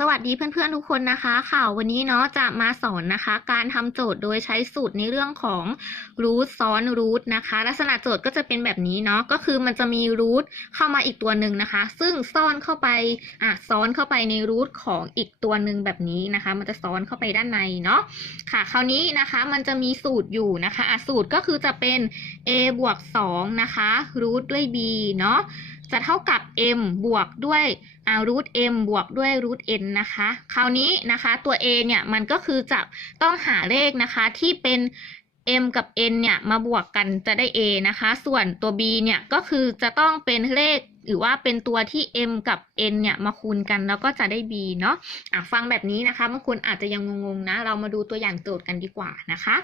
สวัสดีเพื่อนๆทุกคนนะคะ ข่าววันนี้เนาะจะมาสอนนะคะ การทำโจทย์โดยใช้สูตรในเรื่องของ root ซ้อน root นะคะ ลักษณะโจทย์ก็จะเป็นแบบนี้เนาะก็คือมันจะมี root เข้ามาอีกตัวหนึ่งนะคะ ซึ่งซ่อนเข้าไปอะซ้อนเข้าไปใน root ของอีกตัวหนึ่งแบบนี้นะคะ มันจะซ้อนเข้าไปด้านในเนาะค่ะ คราวนี้นะคะมันจะมีสูตรอยู่นะคะอะสูตรก็คือจะเป็น a บวก2นะคะ root ด้วย b เนาะ จะเท่ากับ m บวกด้วยอ่า root m บวกด้วย root n นะคะ คราวนี้นะคะตัว a เนี่ยมันก็คือจะต้องหาเลขนะคะที่เป็น m กับ n เนี่ยมาบวกกันจะได้ a นะคะ ส่วนตัว b เนี่ยก็คือจะต้องเป็นเลข หรือว่าเป็นตัวที่ m กับ n เนี่ยมาคูณกันแล้วก็จะได้ b เนาะอะฟังแบบนี้นะคะบางคนอาจจะยังงงๆนะ เรามาดูตัวอย่างโจทย์กันดีกว่านะคะ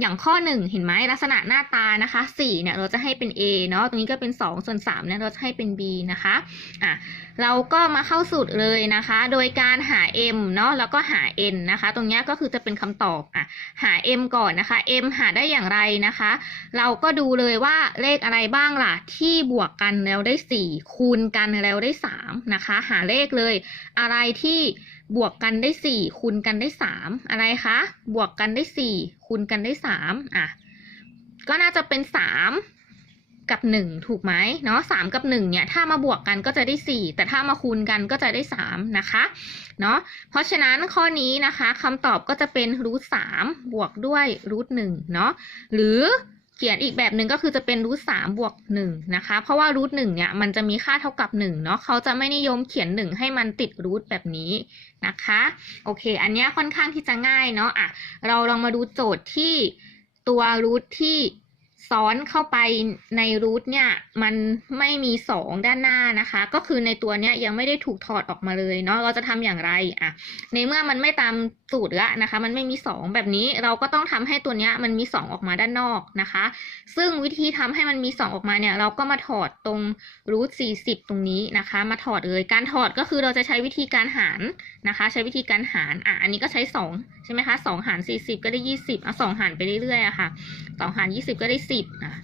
อย่างข้อ 1 เห็นไหมลักษณะหน้าตานะคะ4เนี่ยเราจะให้เป็น a เนาะตรงนี้ก็เป็น 2 ส่วน3เนี่ยเราจะให้เป็น b นะคะอะเราก็มาเข้าสูตรเลยนะคะ โดยการหา m เนาะแล้วก็หา n นะคะ ตรงนี้ก็คือจะเป็นคำตอบอะหา m ก่อนนะคะ m หาได้อย่างไรนะคะ เราก็ดูเลยว่าเลขอะไรบ้างล่ะที่บวกกันแล้วได้ 4คูณกันแล้วได้3นะคะ หาเลขเลย อะไรที่บวกกันได้4คูณกันได้3อะไรคะบวกกันได้4คูณกันได้3อะก็น่าจะเป็น3กับ 1 ถูกไหมเนาะ3กับ1เนี่ยถ้ามาบวกกันก็จะได้ 4 แต่ถ้ามาคูณกันก็จะได้ 3 นะคะเนาะเพราะฉะนั้นข้อนี้นะคะคำตอบก็จะเป็นรูทสามบวกด้วยรูทหนึ่งเนาะหรือ เขียนอีกแบบหนึ่งก็คือจะเป็นรูทสามบวกหนึ่งนะคะ เพราะว่ารูทหนึ่งเนี่ยมันจะมีค่าเท่ากับหนึ่งเนาะเขาจะไม่นิยมเขียนหนึ่งให้มันติดรูทแบบนี้นะคะ โอเค อันนี้ค่อนข้างที่จะง่ายเนาะอะเราลองมาดูโจทย์ที่ตัวรูทที่ ซ้อนเข้าไปในรูทเนี่ยมันไม่มีสองด้านหน้านะคะ ก็คือในตัวเนี้ยยังไม่ได้ถูกถอดออกมาเลยเนาะเราจะทำอย่างไรอะในเมื่อมันไม่ตามสูตรละนะคะ มันไม่มี 2 แบบนี้เราก็ต้องทำให้ตัวเนี้ยมันมี 2 ออกมาด้านนอกนะคะ ซึ่งวิธีทำให้มันมี 2 ออกมาเนี่ยเราก็มาถอดตรงรูท40ตรงนี้นะคะ มาถอดเลยการถอดก็คือเราจะใช้วิธีการหารนะคะ ใช้วิธีการหารอะอันนี้ก็ใช้ 2 ใช่ไหมคะ2หาร40 ก็ได้ 20อะ2หารไปเรื่อยๆอะค่ะ2หาร 20 ก็ได้10อะ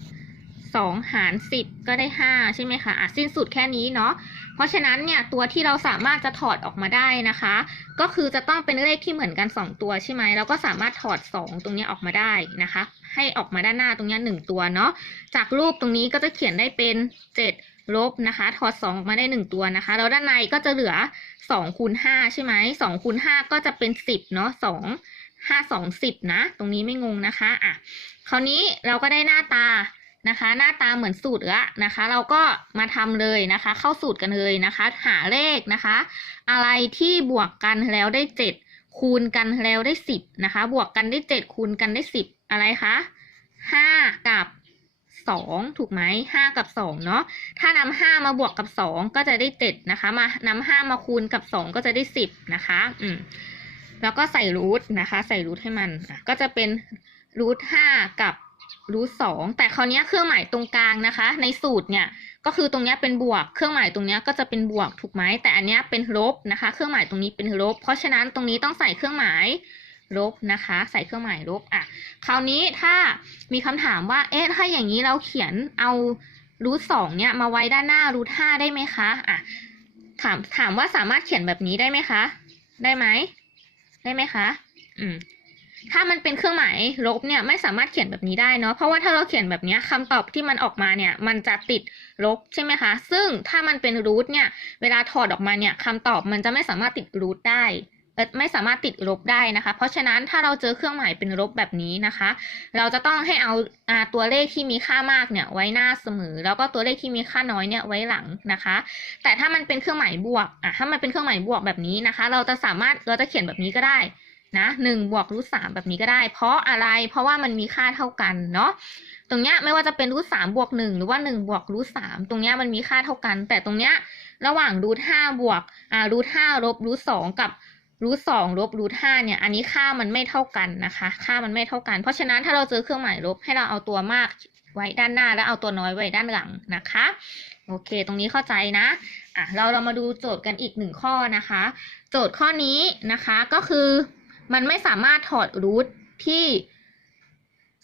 2หาร10ก็ได้5ใช่ไหมคะอะสิ้นสุดแค่นี้เนาะเพราะฉะนั้นเนี่ยตัวที่เราสามารถจะถอดออกมาได้นะคะ ก็คือจะต้องเป็นเลขที่เหมือนกัน2ตัวใช่ไหมเราก็สามารถถอด2ตรงนี้ออกมาได้นะคะ ให้ออกมาด้านหน้าตรงนี้1ตัวเนาะจากรูปตรงนี้ก็จะเขียนได้เป็น7ลบนะคะ ถอด2ออกมาได้1ตัวนะคะแล้วด้านในก็จะเหลือ2คูณ5ใช่ไหม2คูณ5ก็จะเป็น10เนาะ 2 5 2 10นะ ตรงนี้ไม่งงนะคะอะคราวนี้เราก็ได้หน้าตานะคะ หน้าตาเหมือนสูตรละนะคะ เราก็มาทำเลยนะคะ เข้าสูตรกันเลยนะคะ หาเลขนะคะ อะไรที่บวกกันแล้วได้เจ็ดคูณกันแล้วได้สิบนะคะ บวกกันได้เจ็ดคูณกันได้สิบอะไรคะห้ากับสองถูกไหมห้ากับสองเนาะถ้านำห้ามาบวกกับสองก็จะได้เจ็ดนะคะ มานำห้ามาคูณกับสองก็จะได้สิบนะคะ อืม แล้วก็ใส่รูทนะคะ ใส่รูทให้มันก็จะเป็นรูทห้ากับรูทสองแต่คราวนี้เครื่องหมายตรงกลางนะคะ ในสูตรเนี่ยก็คือตรงนี้เป็นบวก เครื่องหมายตรงนี้ก็จะเป็นบวกถูกไหมแต่อันนี้เป็นลบนะคะ เครื่องหมายตรงนี้เป็นลบ เพราะฉะนั้นตรงนี้ต้องใส่เครื่องหมายลบนะคะ ใส่เครื่องหมายลบอะคราวนี้ถ้ามีคำถามว่าเอ๊ะถ้าอย่างนี้เราเขียนเอารูทสองเนี่ยมาไว้ด้านหน้ารูทห้าได้ไหมคะอะถามถามว่าสามารถเขียนแบบนี้ได้ไหมคะ ได้ไหม ได้ไหมคะ อืม ถ้ามันเป็นเครื่องหมายลบเนี่ยไม่สามารถเขียนแบบนี้ได้เนาะ เพราะว่าถ้าเราเขียนแบบนี้คำตอบที่มันออกมาเนี่ย มันจะติดลบใช่ไหมคะ ซึ่งถ้ามันเป็นรูทเนี่ย เวลาถอดออกมาเนี่ยคำตอบมันจะไม่สามารถติดรูทได้เออ ไม่สามารถติดลบได้นะคะ เพราะฉะนั้นถ้าเราเจอเครื่องหมายเป็นลบแบบนี้นะคะ เราจะต้องให้เอาอาตัวเลขที่มีค่ามากเนี่ยไว้หน้าเสมอ แล้วก็ตัวเลขที่มีค่าน้อยเนี่ยไว้หลังนะคะ แต่ถ้ามันเป็นเครื่องหมายบวกอะถ้ามันเป็นเครื่องหมายบวกแบบนี้นะคะ เราจะสามารถเราจะเขียนแบบนี้ก็ได้นะหนึ่งบวกรูทสามแบบนี้ก็ได้ เพราะอะไรเพราะว่ามันมีค่าเท่ากันเนาะตรงเนี้ยไม่ว่าจะเป็นรูทสามบวกหนึ่งหรือว่าหนึ่งบวกรูทสามตรงเนี้ยมันมีค่าเท่ากัน แต่ตรงเนี้ยระหว่างรูทห้าบวกอ่ารูทห้าลบรูทสองกับ รูทสองลบรูทห้าเนี่ย อันนี้ค่ามันไม่เท่ากันนะคะ ค่ามันไม่เท่ากัน เพราะฉะนั้นถ้าเราเจอเครื่องหมายลบให้เราเอาตัวมากไว้ด้านหน้าแล้วเอาตัวน้อยไว้ด้านหลังนะคะ โอเค ตรงนี้เข้าใจนะอะเราเรามาดูโจทย์กันอีกหนึ่งข้อนะคะ โจทย์ข้อนี้นะคะก็คือมันไม่สามารถถอดรูทที่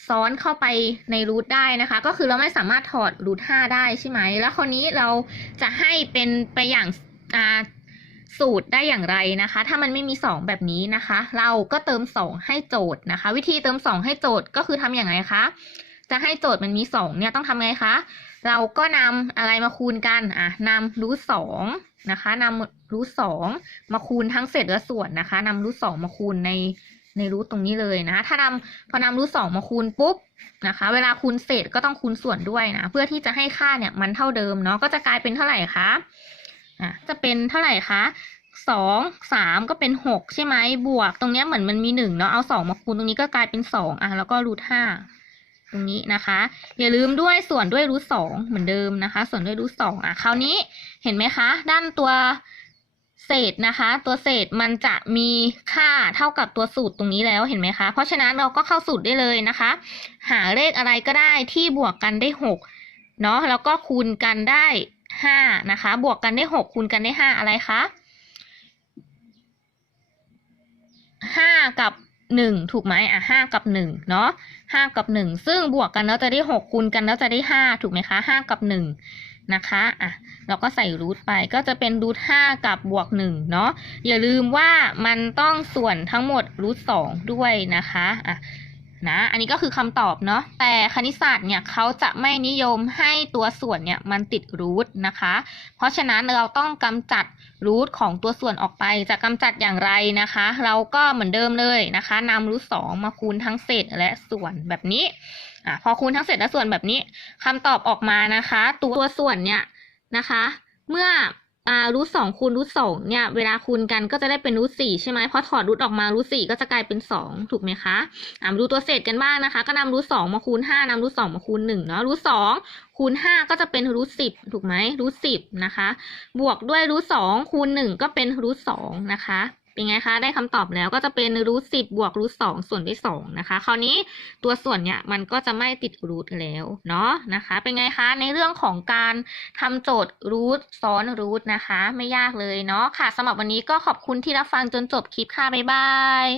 ซ้อนเข้าไปในรูทได้นะคะ ก็คือเราไม่สามารถถอดรูทห้าได้ใช่ไหม แล้วคราวนี้เราจะให้เป็นไปอย่างอ่า สูตรได้อย่างไรนะคะ ถ้ามันไม่มี 2 แบบนี้นะคะ เราก็เติม 2 ให้โจทย์นะคะ วิธีเติม 2 ให้โจทย์ก็คือทำอย่างไรคะจะให้โจทย์มันมี 2 เนี่ยต้องทำไงคะเราก็นำอะไรมาคูณกันอะนำรูทสองนะคะนำรูทสองมาคูณทั้งเศษและส่วนนะคะนำรูทสองมาคูณในในรูทตรงนี้เลยนะ ถ้านำพอนำรูทสองมาคูณปุ๊บนะคะ เวลาคูณเศษก็ต้องคูณส่วนด้วยนะ เพื่อที่จะให้ค่าเนี่ยมันเท่าเดิมเนาะก็จะกลายเป็นเท่าไหร่คะ อะจะเป็นเท่าไหร่คะสองสามก็เป็นหกใช่ไหมบวก ตรงเนี้ยเหมือนมันมีหนึ่งเนาะเอาสองมาคูณตรงนี้ก็กลายเป็นสองอะแล้วก็รูทห้าตรงนี้นะคะ อย่าลืมด้วยส่วนด้วยรูทสองเหมือนเดิมนะคะ ส่วนด้วยรูทสองอะคราวนี้เห็นไหมคะ ด้านตัวเศษนะคะ ตัวเศษมันจะมีค่าเท่ากับตัวสูตรตรงนี้แล้วเห็นไหมคะ เพราะฉะนั้นเราก็เข้าสูตรได้เลยนะคะ หาเลขอะไรก็ได้ที่บวกกันได้หกเนาะแล้วก็คูณกันได้ ห้านะคะ บวกกันได้หกคูณกันได้ห้าอะไรคะห้ากับหนึ่งถูกไหมอะห้ากับหนึ่งเนาะห้ากับหนึ่งซึ่งบวกกันแล้วจะได้หกคูณกันแล้วจะได้ห้าถูกไหมคะห้ากับหนึ่งนะคะอะเราก็ใส่รูทไปก็จะเป็นรูทห้ากับบวกหนึ่งเนาะอย่าลืมว่ามันต้องส่วนทั้งหมดรูทสองด้วยนะคะอะ นะ อันนี้ก็คือคำตอบเนาะ แต่คณิตศาสตร์เนี่ยเขาจะไม่นิยมให้ตัวส่วนเนี่ยมันติดรูทนะคะ เพราะฉะนั้นเราต้องกำจัดรูทของตัวส่วนออกไป จะกำจัดอย่างไรนะคะ เราก็เหมือนเดิมเลยนะคะนำรูทสองมาคูณทั้งเศษและส่วนแบบนี้อะพอคูณทั้งเศษและส่วนแบบนี้คำตอบออกมานะคะ ตัวส่วนเนี่ยนะคะ เมื่อ รูทสองคูณรูทสองเนี่ย เวลาคูณกันก็จะได้เป็นรูทสี่ใช่ไหมเพราะถอดรูทออกมารูทสี่ก็จะกลายเป็นสองถูกไหมคะอ่ามาดูตัวเศษกันบ้างนะคะ ก็นำรูทสองมาคูณห้านำรูทสองมาคูณหนึ่งเนาะรูทสองคูณห้าก็จะเป็นรูทสิบถูกไหมรูทสิบนะคะ บวกด้วยรูทสองคูณหนึ่งก็เป็นรูทสองนะคะ เป็นไงคะ ได้คำตอบแล้วก็จะเป็นรูทสิบบวกรูทสองส่วนด้วยสองนะคะ คราวนี้ตัวส่วนเนี่ยมันก็จะไม่ติดรูทแล้วเนาะนะคะ เป็นไงคะ ในเรื่องของการทำโจทย์รูทซ้อนรูทนะคะ ไม่ยากเลยเนาะค่ะสำหรับวันนี้ก็ขอบคุณที่รับฟังจนจบคลิปค่ะบ๊ายบาย